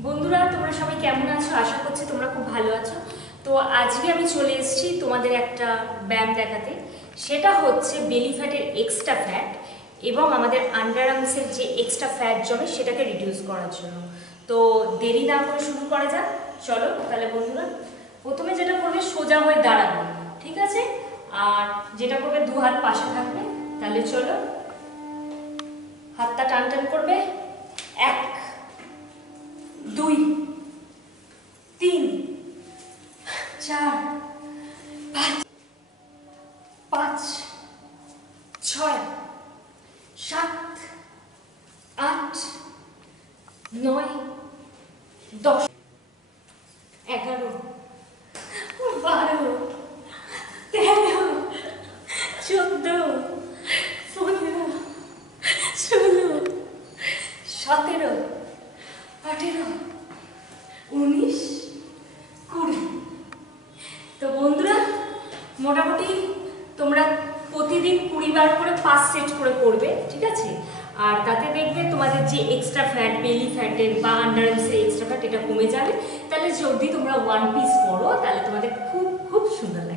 বন্ধুরা, তোমরা সবাই কেমন আছো? আশা করছি তোমরা খুব ভালো আছো। তো আজকে আমি চলে এসেছি তোমাদের একটা ব্যায়াম দেখাতে। সেটা হচ্ছে বেলি ফ্যাটের এক্সট্রা ফ্যাট এবং আমাদের আন্ডার আর্মসের যে এক্সট্রা ফ্যাট জমে সেটাকে রিডিউস করার জন্য। তো দেরি না করে শুরু করা যাক। চলো তাহলে বন্ধুরা, প্রথমে যেটা করবে সোজা হয়ে দাঁড়াবে, ঠিক আছে? আর যেটা করবে দু হাত পাশে থাকবে। তাহলে চলো, হাতটা টান টান করবে। 1 2 3 4 5 6 7 8 9 10 11 12 13 14 15 16 17 18 19 20। তো বন্ধুরা, মোটামুটি তোমরা প্রতিদিন 20 বার করে 5 সেট করে করবে, ঠিক আছে? আর তাতে দেখবে তোমাদের যে এক্সট্রা ফ্যাট, বেলি ফ্যাটের বা আন্ডার আর্মসের এক্সট্রা ফ্যাট এটা কমে যাবে। তাহলে যদি তোমরা ওয়ান পিস পরো তাহলে তোমাদের খুব খুব সুন্দর লাগবে।